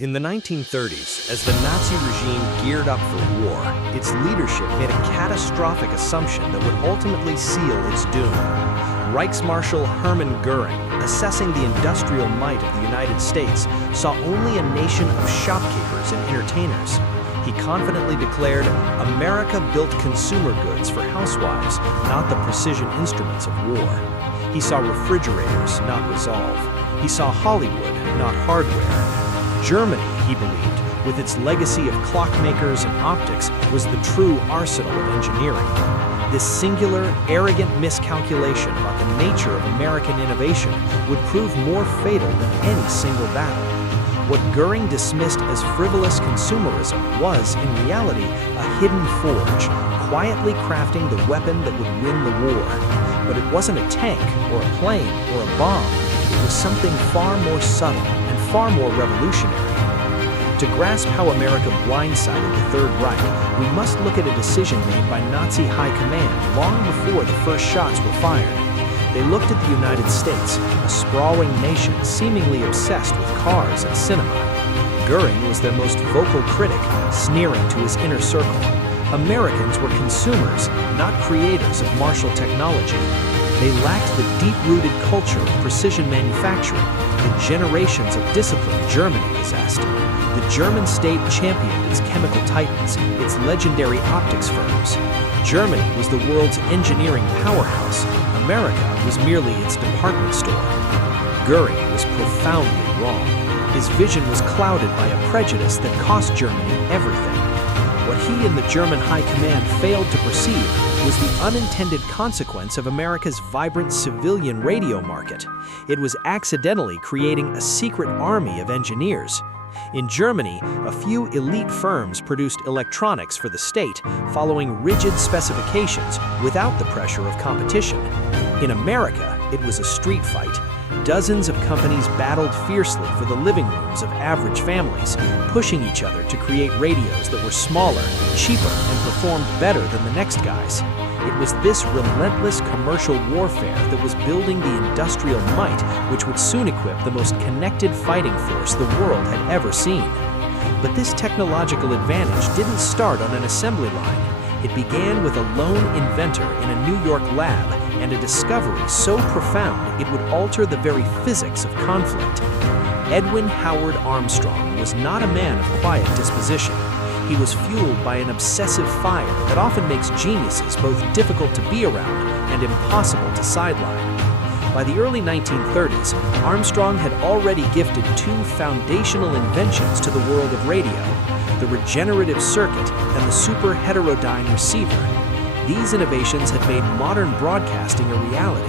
In the 1930s, as the Nazi regime geared up for war, its leadership made a catastrophic assumption that would ultimately seal its doom. Reichsmarshal Hermann Goering, assessing the industrial might of the United States, saw only a nation of shopkeepers and entertainers. He confidently declared, "America built consumer goods for housewives, not the precision instruments of war." He saw refrigerators, not resolve. He saw Hollywood, not hardware. Germany, he believed, with its legacy of clockmakers and optics, was the true arsenal of engineering. This singular, arrogant miscalculation about the nature of American innovation would prove more fatal than any single battle. What Goering dismissed as frivolous consumerism was, in reality, a hidden forge, quietly crafting the weapon that would win the war. But it wasn't a tank, or a plane, or a bomb. It was something far more subtle and far more revolutionary. To grasp how America blindsided the Third Reich, we must look at a decision made by Nazi high command long before the first shots were fired. They looked at the United States, a sprawling nation seemingly obsessed with cars and cinema. Goering was their most vocal critic, sneering to his inner circle. Americans were consumers, not creators of martial technology. They lacked the deep-rooted culture of precision manufacturing, the generations of discipline Germany possessed. The German state championed its chemical titans, its legendary optics firms. Germany was the world's engineering powerhouse. America was merely its department store. Goering was profoundly wrong. His vision was clouded by a prejudice that cost Germany everything. What he and the German high command failed to perceive was the unintended consequence of America's vibrant civilian radio market. It was accidentally creating a secret army of engineers. In Germany, a few elite firms produced electronics for the state, following rigid specifications without the pressure of competition. In America, it was a street fight. Dozens of companies battled fiercely for the living rooms of average families, pushing each other to create radios that were smaller, cheaper, and performed better than the next guys. It was this relentless commercial warfare that was building the industrial might which would soon equip the most connected fighting force the world had ever seen. But this technological advantage didn't start on an assembly line. It began with a lone inventor in a New York lab and a discovery so profound it would alter the very physics of conflict. Edwin Howard Armstrong was not a man of quiet disposition. He was fueled by an obsessive fire that often makes geniuses both difficult to be around and impossible to sideline. By the early 1930s, Armstrong had already gifted two foundational inventions to the world of radio: the regenerative circuit and the super heterodyne receiver. These innovations had made modern broadcasting a reality.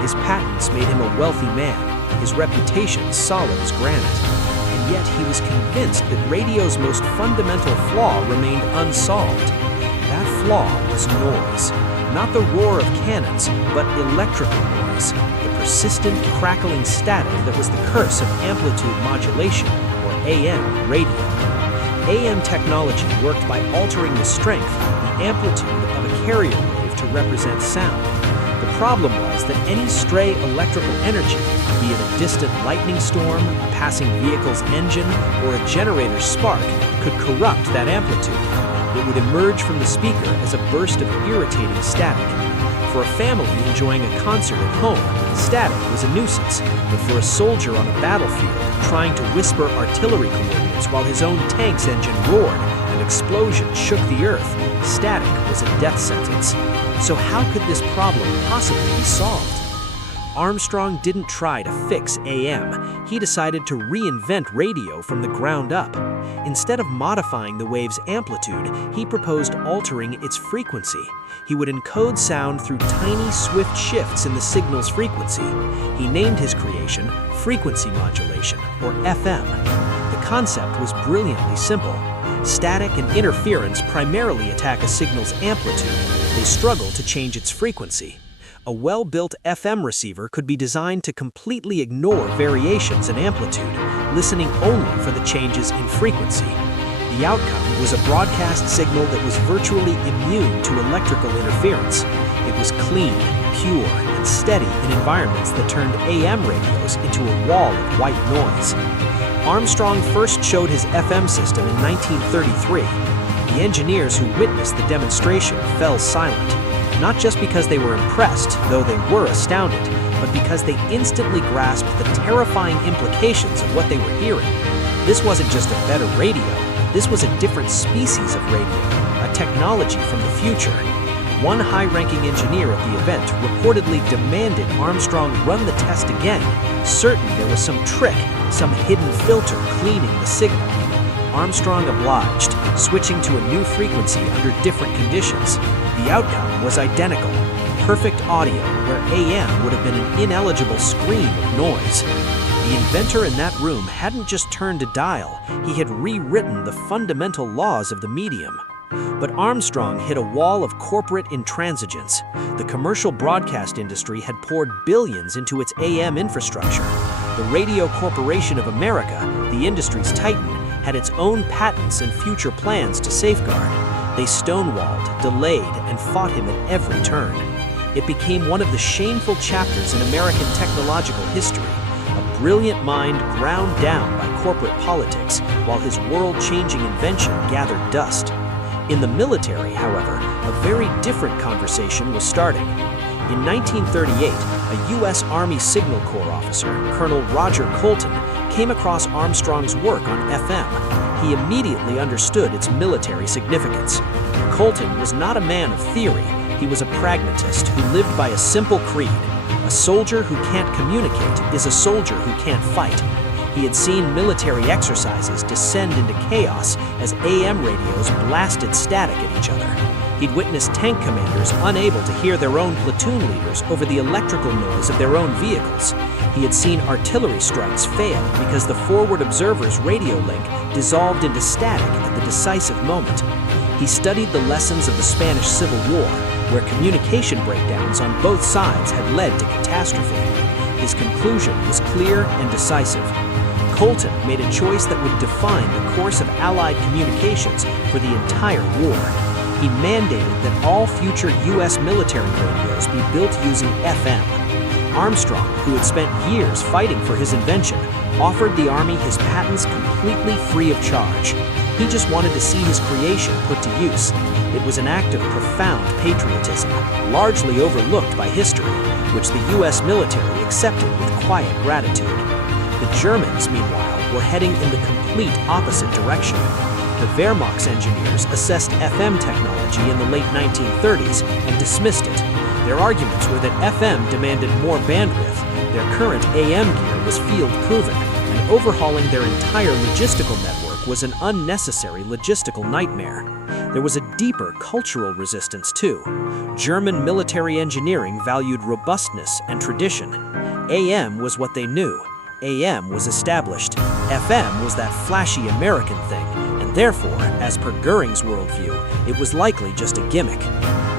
His patents made him a wealthy man, his reputation solid as granite. And yet he was convinced that radio's most fundamental flaw remained unsolved. That flaw was noise. Not the roar of cannons, but electrical noise. The persistent, crackling static that was the curse of amplitude modulation, or AM radio. AM technology worked by altering the strength, the amplitude of a carrier wave to represent sound. The problem was that any stray electrical energy, be it a distant lightning storm, a passing vehicle's engine, or a generator's spark, could corrupt that amplitude. It would emerge from the speaker as a burst of irritating static. For a family enjoying a concert at home, static was a nuisance, but for a soldier on a battlefield trying to whisper artillery coordinates while his own tank's engine roared and explosions shook the earth, static was a death sentence. So how could this problem possibly be solved? Armstrong didn't try to fix AM. He decided to reinvent radio from the ground up. Instead of modifying the wave's amplitude, he proposed altering its frequency. He would encode sound through tiny, swift shifts in the signal's frequency. He named his creation frequency modulation, or FM. The concept was brilliantly simple. Static and interference primarily attack a signal's amplitude. They struggle to change its frequency. A well-built FM receiver could be designed to completely ignore variations in amplitude, listening only for the changes in frequency. The outcome was a broadcast signal that was virtually immune to electrical interference. It was clean, pure, and steady in environments that turned AM radios into a wall of white noise. Armstrong first showed his FM system in 1933. The engineers who witnessed the demonstration fell silent, not just because they were impressed, though they were astounded, but because they instantly grasped the terrifying implications of what they were hearing. This wasn't just a better radio, this was a different species of radio, a technology from the future. One high-ranking engineer at the event reportedly demanded Armstrong run the test again, certain there was some trick, some hidden filter cleaning the signal. Armstrong obliged, switching to a new frequency under different conditions. The outcome was identical. Perfect audio where AM would have been an ineligible scream of noise. The inventor in that room hadn't just turned a dial, he had rewritten the fundamental laws of the medium. But Armstrong hit a wall of corporate intransigence. The commercial broadcast industry had poured billions into its AM infrastructure. The Radio Corporation of America, the industry's titan, had its own patents and future plans to safeguard. They stonewalled, delayed, and fought him at every turn. It became one of the shameful chapters in American technological history, a brilliant mind ground down by corporate politics while his world-changing invention gathered dust. In the military, however, a very different conversation was starting. In 1938, a U.S. Army Signal Corps officer, Colonel Roger Colton, came across Armstrong's work on FM. He immediately understood its military significance. Colton was not a man of theory, he was a pragmatist who lived by a simple creed. A soldier who can't communicate is a soldier who can't fight. He had seen military exercises descend into chaos as AM radios blasted static at each other. He'd witnessed tank commanders unable to hear their own platoon leaders over the electrical noise of their own vehicles. He had seen artillery strikes fail because the forward observer's radio link dissolved into static at the decisive moment. He studied the lessons of the Spanish Civil War, where communication breakdowns on both sides had led to catastrophe. His conclusion was clear and decisive. Colton made a choice that would define the course of Allied communications for the entire war. He mandated that all future U.S. military radios be built using FM. Armstrong, who had spent years fighting for his invention, offered the Army his patents completely free of charge. He just wanted to see his creation put to use. It was an act of profound patriotism, largely overlooked by history, which the U.S. military accepted with quiet gratitude. The Germans, meanwhile, were heading in the complete opposite direction. The Wehrmacht's engineers assessed FM technology in the late 1930s and dismissed it. Their arguments were that FM demanded more bandwidth, their current AM gear was field-proven, and overhauling their entire logistical network was an unnecessary logistical nightmare. There was a deeper cultural resistance, too. German military engineering valued robustness and tradition. AM was what they knew. AM was established. FM was that flashy American thing, and therefore, as per Goering's worldview, it was likely just a gimmick.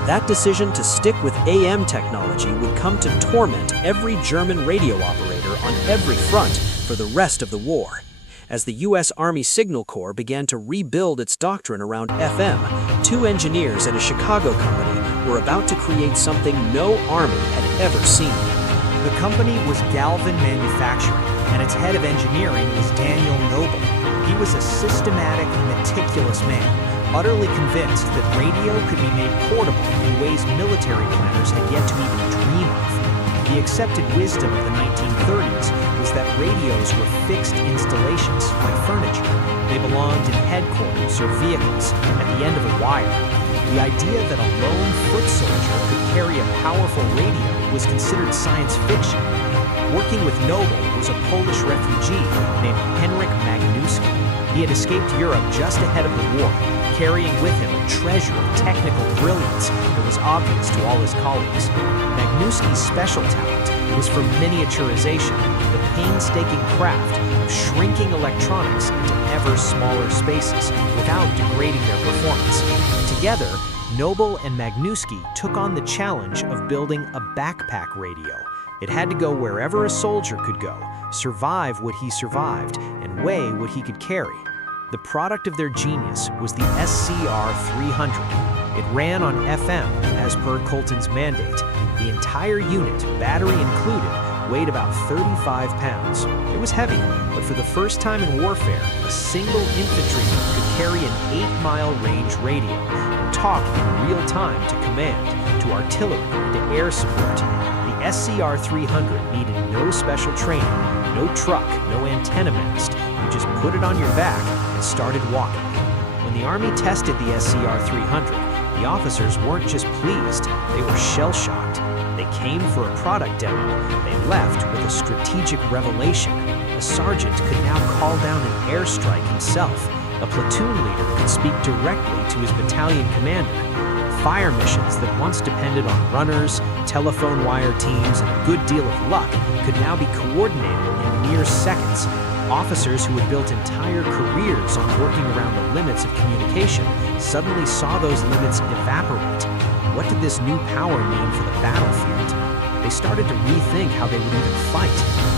That decision to stick with AM technology would come to torment every German radio operator on every front for the rest of the war. As the U.S. Army Signal Corps began to rebuild its doctrine around FM, two engineers at a Chicago company were about to create something no army had ever seen. The company was Galvin Manufacturing, and its head of engineering was Daniel Noble. He was a systematic, meticulous man, utterly convinced that radio could be made portable in ways military planners had yet to even dream of. The accepted wisdom of the 1930s was that radios were fixed installations, like furniture. They belonged in headquarters or vehicles, at the end of a wire. The idea that a lone foot soldier could carry a powerful radio was considered science fiction. Working with Noble was a Polish refugee named Henryk Magnuski. He had escaped Europe just ahead of the war, carrying with him a treasure of technical brilliance that was obvious to all his colleagues. Magnuski's special talent was for miniaturization, the painstaking craft of shrinking electronics into ever smaller spaces without degrading their performance. Together, Noble and Magnuski took on the challenge of building a backpack radio. It had to go wherever a soldier could go, survive what he survived, and weigh what he could carry. The product of their genius was the SCR-300. It ran on FM, as per Colton's mandate. The entire unit, battery included, weighed about 35 pounds. It was heavy, but for the first time in warfare, a single infantryman could carry an 8-mile range radio and talk in real time to command, to artillery, and to air support. The SCR-300 needed no special training, no truck, no antenna mast. You just put it on your back and started walking. When the Army tested the SCR-300, the officers weren't just pleased, they were shell-shocked. They came for a product demo. They left with a strategic revelation. A sergeant could now call down an airstrike himself. A platoon leader could speak directly to his battalion commander. Fire missions that once depended on runners, telephone wire teams, and a good deal of luck could now be coordinated in mere seconds. Officers who had built entire careers on working around the limits of communication suddenly saw those limits evaporate. What did this new power mean for the battlefield? They started to rethink how they would even fight.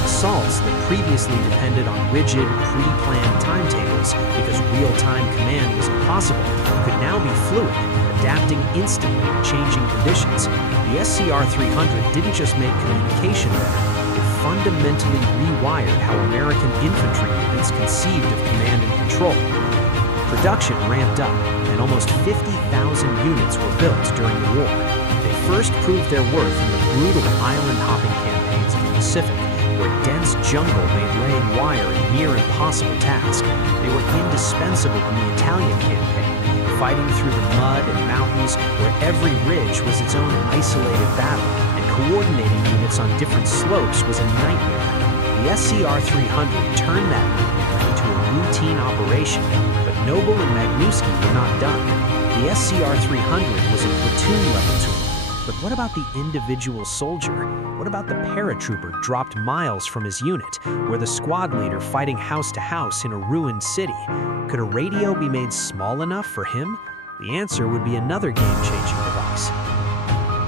Assaults that previously depended on rigid, pre-planned timetables because real-time command was impossible could now be fluid, adapting instantly to changing conditions. The SCR-300 didn't just make communication better, it fundamentally rewired how American infantry units conceived of command and control. Production ramped up, and almost 50,000 units were built during the war. They first proved their worth in the brutal island-hopping campaigns of the Pacific, where dense jungle made laying wire a near impossible task. They were indispensable in the Italian campaign, fighting through the mud and mountains where every ridge was its own isolated battle, and coordinating units on different slopes was a nightmare. The SCR-300 turned that nightmare into a routine operation, but Noble and Magnuski were not done. The SCR-300 was a platoon-level tool. But what about the individual soldier? What about the paratrooper dropped miles from his unit, or the squad leader fighting house to house in a ruined city? Could a radio be made small enough for him? The answer would be another game-changing device.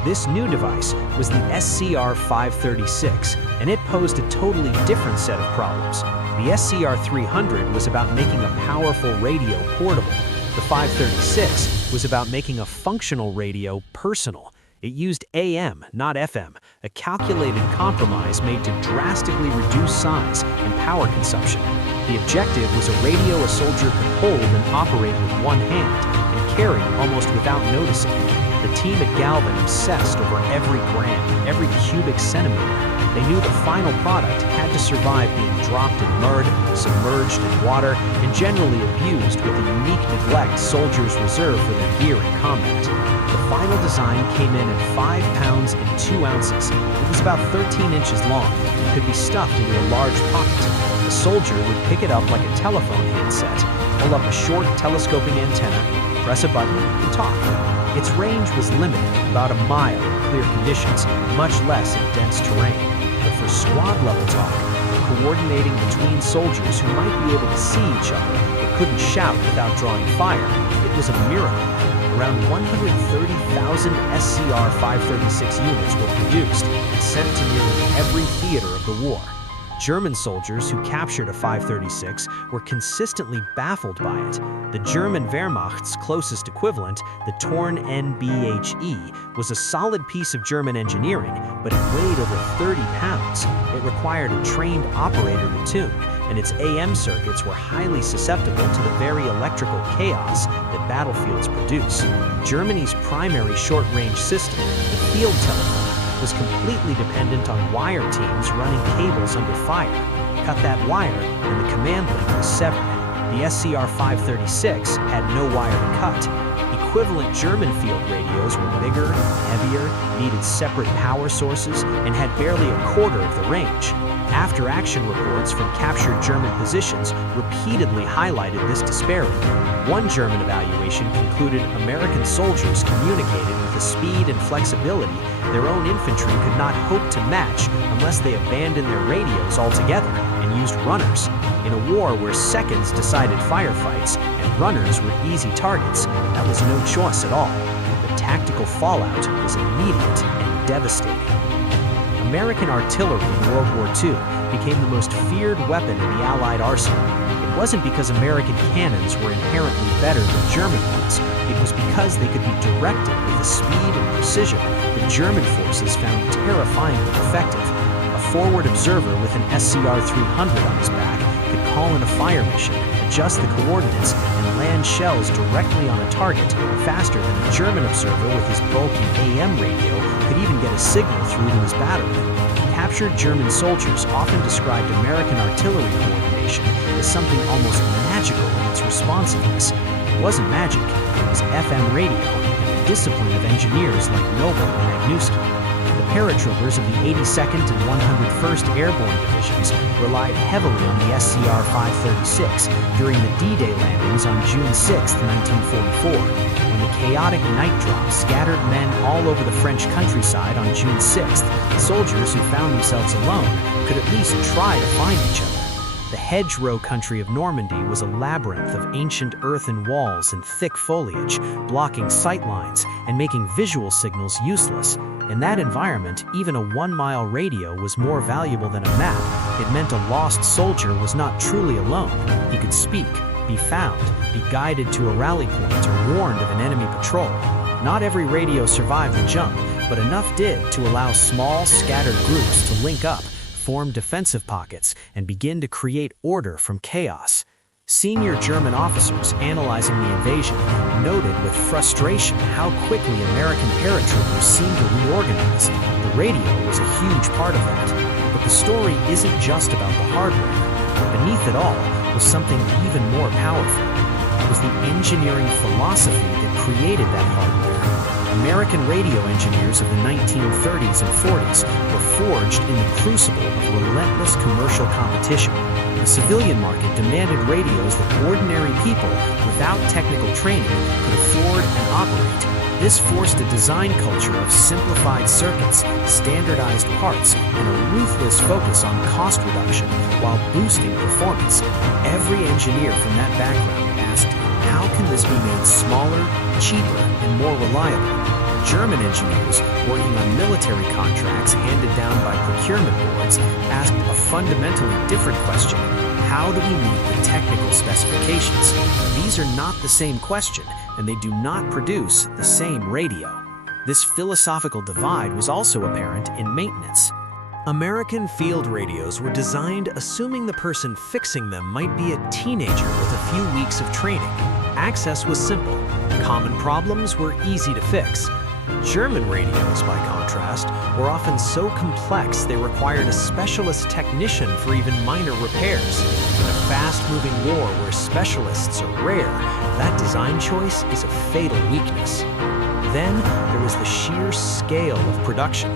This new device was the SCR-536, and it posed a totally different set of problems. The SCR-300 was about making a powerful radio portable. The 536 was about making a functional radio personal. It used AM, not FM, a calculated compromise made to drastically reduce size and power consumption. The objective was a radio a soldier could hold and operate with one hand and carry almost without noticing. The team at Galvin obsessed over every gram, every cubic centimeter. They knew the final product had to survive being dropped in mud, submerged in water, and generally abused with the unique neglect soldiers reserve for their gear in combat. The final design came in at 5 pounds and 2 ounces. It was about 13 inches long and could be stuffed into a large pocket. The soldier would pick it up like a telephone handset, pull up a short telescoping antenna, press a button, and talk. Its range was limited, about a mile in clear conditions, much less in dense terrain. But for squad-level talk, coordinating between soldiers who might be able to see each other but couldn't shout without drawing fire, it was a miracle. Around 130,000 SCR-536 units were produced and sent to nearly every theater of the war. German soldiers who captured a 536 were consistently baffled by it. The German Wehrmacht's closest equivalent, the Torn NBHE, was a solid piece of German engineering, but it weighed over 30 pounds. It required a trained operator to tune, and its AM circuits were highly susceptible to the very electrical chaos that battlefields produce. Germany's primary short-range system, the field telephone, was completely dependent on wire teams running cables under fire. Cut that wire, and the command link was severed. The SCR-536 had no wire to cut. Equivalent German field radios were bigger, heavier, needed separate power sources, and had barely a quarter of the range. After-action reports from captured German positions repeatedly highlighted this disparity. One German evaluation concluded American soldiers communicated with a speed and flexibility their own infantry could not hope to match unless they abandoned their radios altogether and used runners. In a war where seconds decided firefights and runners were easy targets, that was no choice at all. The tactical fallout was immediate and devastating. American artillery in World War II became the most feared weapon in the Allied arsenal. It It wasn't because American cannons were inherently better than German ones. It was because they could be directed with a speed and precision that German forces found terrifyingly effective. A forward observer with an SCR-300 on his back could call in a fire mission, adjust the coordinates, and land shells directly on a target faster than a German observer with his bulky AM radio could even get a signal through to his battery. Captured German soldiers often described American artillery coordination as something almost magical in its responsiveness. It wasn't magic, it was FM radio and the discipline of engineers like Noble and Agnieszki. The paratroopers of the 82nd and 101st Airborne Divisions relied heavily on the SCR-536 during the D-Day landings on June 6, 1944. When the chaotic night drop scattered men all over the French countryside on June 6th, soldiers who found themselves alone could at least try to find each other. The hedgerow country of Normandy was a labyrinth of ancient earthen walls and thick foliage, blocking sight lines and making visual signals useless. In that environment, even a 1-mile radio was more valuable than a map. It meant a lost soldier was not truly alone. He could speak, be found, be guided to a rally point, or warned of an enemy patrol. Not every radio survived the jump, but enough did to allow small, scattered groups to link up, form defensive pockets, and begin to create order from chaos. Senior German officers analyzing the invasion noted with frustration how quickly American paratroopers seemed to reorganize. The radio was a huge part of that. But the story isn't just about the hardware. Beneath it all was something even more powerful. It was the engineering philosophy that created that hardware. American radio engineers of the 1930s and 40s were forged in the crucible of relentless commercial competition. The civilian market demanded radios that ordinary people, without technical training, could afford and operate. This forced a design culture of simplified circuits, standardized parts, and a ruthless focus on cost reduction while boosting performance. Every engineer from that background asked, how can this be made smaller, cheaper, and more reliable? German engineers working on military contracts handed down by procurement boards asked a fundamentally different question. How do we meet the technical specifications? These are not the same question, and they do not produce the same radio. This philosophical divide was also apparent in maintenance. American field radios were designed assuming the person fixing them might be a teenager with a few weeks of training. Access was simple. Common problems were easy to fix. German radios, by contrast, were often so complex they required a specialist technician for even minor repairs. In a fast-moving war where specialists are rare, that design choice is a fatal weakness. Then there was the sheer scale of production.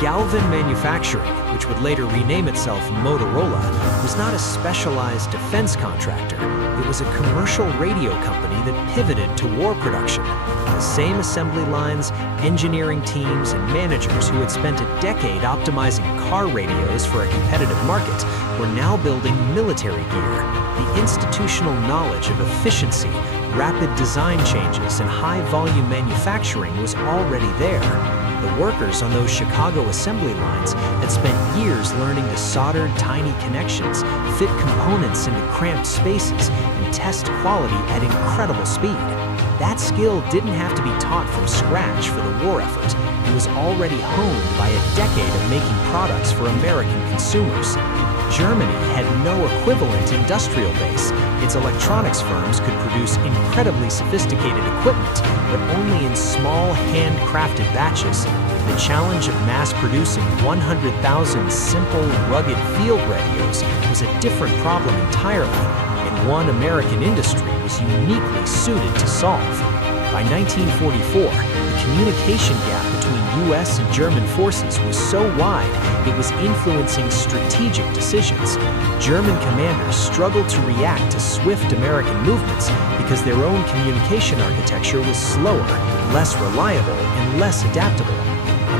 Galvin Manufacturing, which would later rename itself Motorola, was not a specialized defense contractor. It was a commercial radio company that pivoted to war production. The same assembly lines, engineering teams, and managers who had spent a decade optimizing car radios for a competitive market were now building military gear. The institutional knowledge of efficiency, rapid design changes, and high-volume manufacturing was already there. The workers on those Chicago assembly lines had spent years learning to solder tiny connections, fit components into cramped spaces, and test quality at incredible speed. That skill didn't have to be taught from scratch for the war effort. It was already honed by a decade of making products for American consumers. Germany had no equivalent industrial base. Its electronics firms could produce incredibly sophisticated equipment, but only in small, handcrafted batches. The challenge of mass-producing 100,000 simple, rugged field radios was a different problem entirely, and one American industry was uniquely suited to solve. By 1944, the communication gap between U.S. and German forces was so wide it was influencing strategic decisions. German commanders struggled to react to swift American movements because their own communication architecture was slower, less reliable, and less adaptable.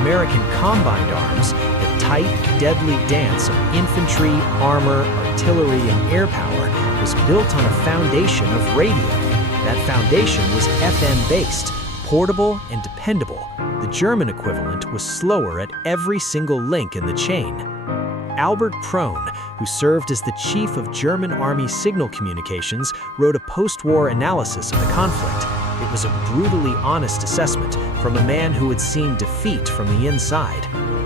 American combined arms, the tight, deadly dance of infantry, armor, artillery, and air power, was built on a foundation of radio. That foundation was FM-based, portable, and dependable. The German equivalent was slower at every single link in the chain. Albert Prohn, who served as the chief of German Army signal communications, wrote a post-war analysis of the conflict. It was a brutally honest assessment from a man who had seen defeat from the inside.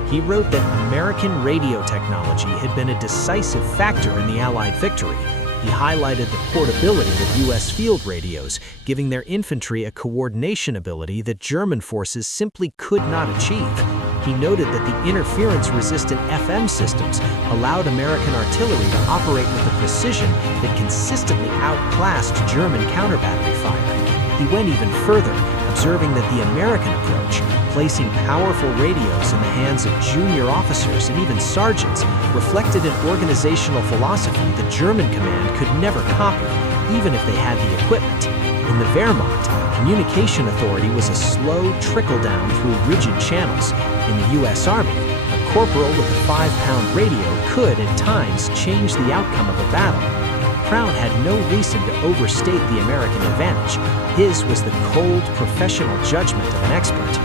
He wrote that American radio technology had been a decisive factor in the Allied victory. He highlighted the portability of U.S. field radios, giving their infantry a coordination ability that German forces simply could not achieve. He noted that the interference-resistant FM systems allowed American artillery to operate with a precision that consistently outclassed German counter-battery fire. He went even further, observing that the American approach, placing powerful radios in the hands of junior officers and even sergeants, reflected an organizational philosophy the German command could never copy, even if they had the equipment. In the Wehrmacht, communication authority was a slow trickle-down through rigid channels. In the U.S. Army, a corporal with a 5-pound radio could, at times, change the outcome of a battle. Prohn had no reason to overstate the American advantage. His was the cold, professional judgment of an expert.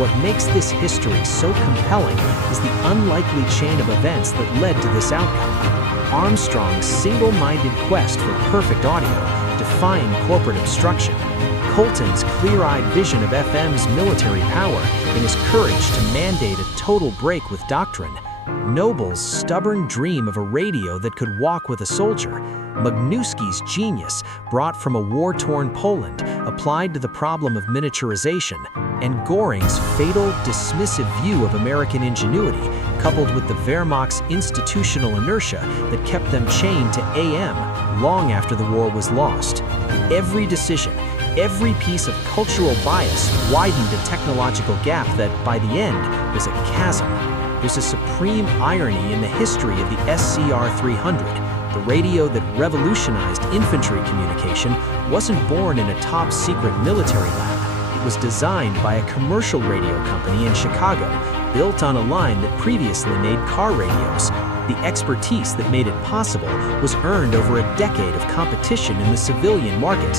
What makes this history so compelling is the unlikely chain of events that led to this outcome. Armstrong's single-minded quest for perfect audio, defying corporate obstruction, Colton's clear-eyed vision of FM's military power, and his courage to mandate a total break with doctrine, Noble's stubborn dream of a radio that could walk with a soldier, Magnuski's genius brought from a war-torn Poland applied to the problem of miniaturization, and Göring's fatal, dismissive view of American ingenuity coupled with the Wehrmacht's institutional inertia that kept them chained to AM long after the war was lost. Every decision, every piece of cultural bias widened a technological gap that, by the end, was a chasm. There's a supreme irony in the history of the SCR-300. The radio that revolutionized infantry communication wasn't born in a top-secret military lab. It was designed by a commercial radio company in Chicago, built on a line that previously made car radios. The expertise that made it possible was earned over a decade of competition in the civilian market.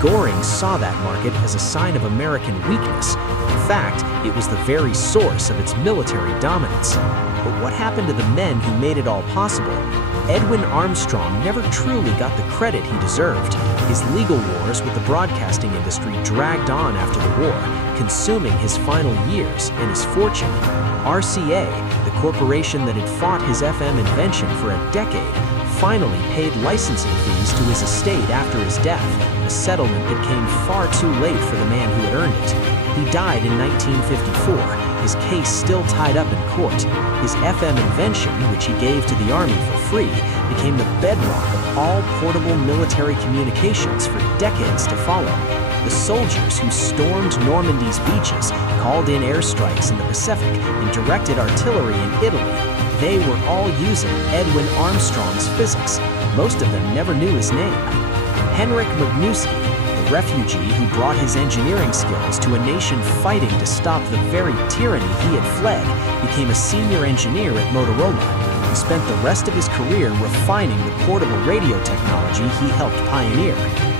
Göring saw that market as a sign of American weakness. In fact, it was the very source of its military dominance. But what happened to the men who made it all possible? Edwin Armstrong never truly got the credit he deserved. His legal wars with the broadcasting industry dragged on after the war, consuming his final years and his fortune. RCA, the corporation that had fought his FM invention for a decade, finally paid licensing fees to his estate after his death, a settlement that came far too late for the man who had earned it. He died in 1954, his case still tied up in court. His FM invention, which he gave to the Army for free, became the bedrock of all portable military communications for decades to follow. The soldiers who stormed Normandy's beaches, called in airstrikes in the Pacific, and directed artillery in Italy, they were all using Edwin Armstrong's physics. Most of them never knew his name. Henryk Magnuski, the refugee who brought his engineering skills to a nation fighting to stop the very tyranny he had fled, became a senior engineer at Motorola. He spent the rest of his career refining the portable radio technology he helped pioneer.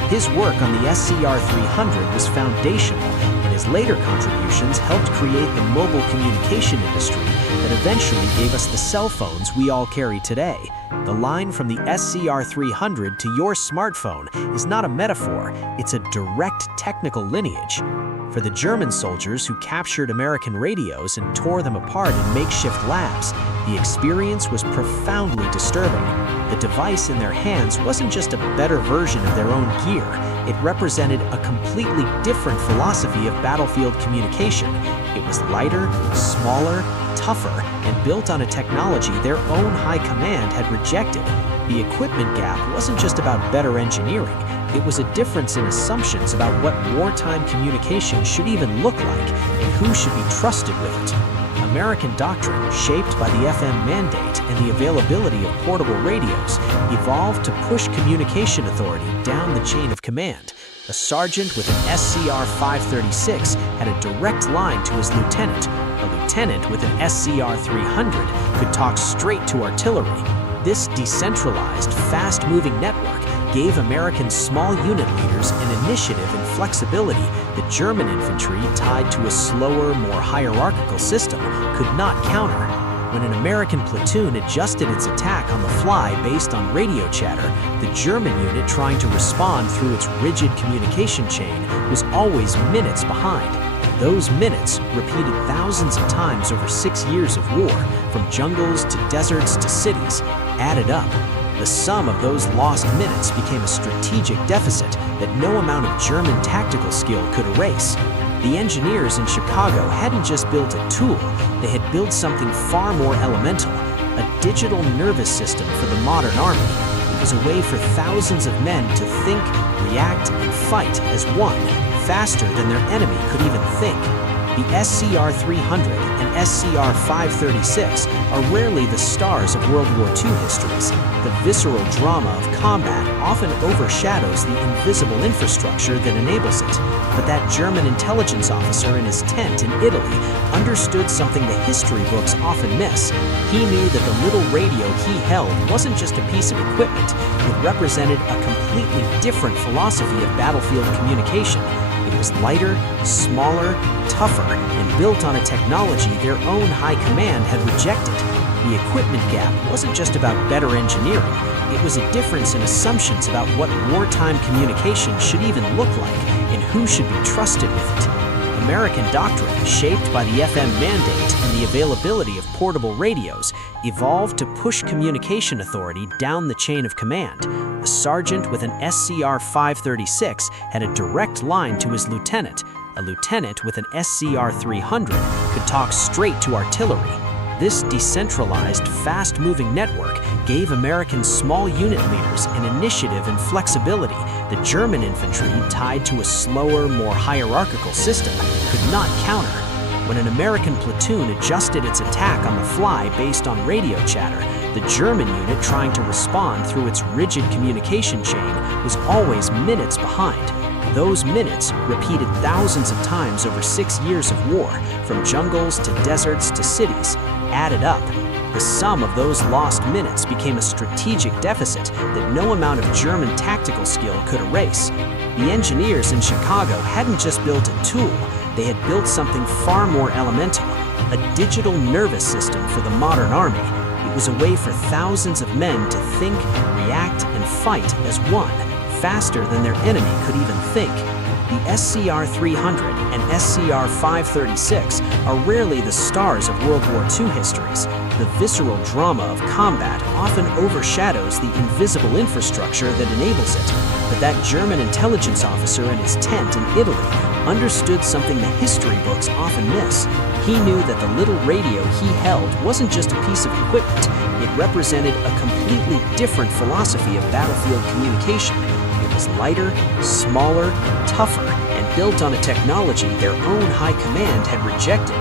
His work on the SCR-300 was foundational, and his later contributions helped create the mobile communication industry that eventually gave us the cell phones we all carry today. The line from the SCR-300 to your smartphone is not a metaphor, it's a direct technical lineage. For the German soldiers who captured American radios and tore them apart in makeshift labs, the experience was profoundly disturbing. The device in their hands wasn't just a better version of their own gear, it represented a completely different philosophy of battlefield communication. It was lighter, smaller, tougher, and built on a technology their own high command had rejected. The equipment gap wasn't just about better engineering, it was a difference in assumptions about what wartime communication should even look like and who should be trusted with it. American doctrine, shaped by the FM mandate and the availability of portable radios, evolved to push communication authority down the chain of command. A sergeant with an SCR-536 had a direct line to his lieutenant. A lieutenant with an SCR-300 could talk straight to artillery. This decentralized, fast-moving network gave American small unit leaders an initiative and flexibility that German infantry, tied to a slower, more hierarchical system, could not counter. When an American platoon adjusted its attack on the fly based on radio chatter, the German unit trying to respond through its rigid communication chain was always minutes behind. Those minutes, repeated thousands of times over 6 years of war, from jungles to deserts to cities, added up. The sum of those lost minutes became a strategic deficit that no amount of German tactical skill could erase. The engineers in Chicago hadn't just built a tool, they had built something far more elemental, a digital nervous system for the modern army. It was a way for thousands of men to think, react, and fight as one, faster than their enemy could even think. The SCR-300 and SCR-536 are rarely the stars of World War II histories. The visceral drama of combat often overshadows the invisible infrastructure that enables it. But that German intelligence officer in his tent in Italy understood something the history books often miss. He knew that the little radio he held wasn't just a piece of equipment. It represented a completely different philosophy of battlefield communication. It was lighter, smaller, tougher, and built on a technology their own high command had rejected. The equipment gap wasn't just about better engineering, it was a difference in assumptions about what wartime communication should even look like and who should be trusted with it. American doctrine, shaped by the FM mandate and the availability of portable radios, evolved to push communication authority down the chain of command. A sergeant with an SCR-536 had a direct line to his lieutenant. A lieutenant with an SCR-300 could talk straight to artillery. This decentralized, fast-moving network gave American small unit leaders an initiative and flexibility that German infantry, tied to a slower, more hierarchical system, could not counter. When an American platoon adjusted its attack on the fly based on radio chatter, the German unit trying to respond through its rigid communication chain was always minutes behind. Those minutes, repeated thousands of times over 6 years of war, from jungles to deserts to cities, added up. The sum of those lost minutes became a strategic deficit that no amount of German tactical skill could erase. The engineers in Chicago hadn't just built a tool, they had built something far more elemental, a digital nervous system for the modern army. It was a way for thousands of men to think, react, and fight as one, faster than their enemy could even think. The SCR-300 and SCR-536 are rarely the stars of World War II histories. The visceral drama of combat often overshadows the invisible infrastructure that enables it. But that German intelligence officer in his tent in Italy understood something the history books often miss. He knew that the little radio he held wasn't just a piece of equipment. It represented a completely different philosophy of battlefield communication. It was lighter, smaller, tougher, and built on a technology their own high command had rejected.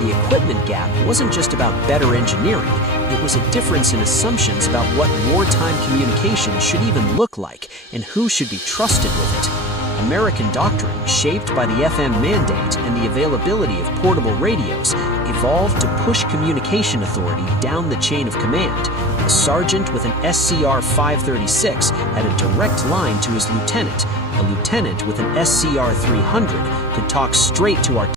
The equipment gap wasn't just about better engineering, it was a difference in assumptions about what wartime communication should even look like and who should be trusted with it. American doctrine, shaped by the FM mandate and the availability of portable radios, evolved to push communication authority down the chain of command. A sergeant with an SCR-536 had a direct line to his lieutenant. A lieutenant with an SCR-300 could talk straight to artillery.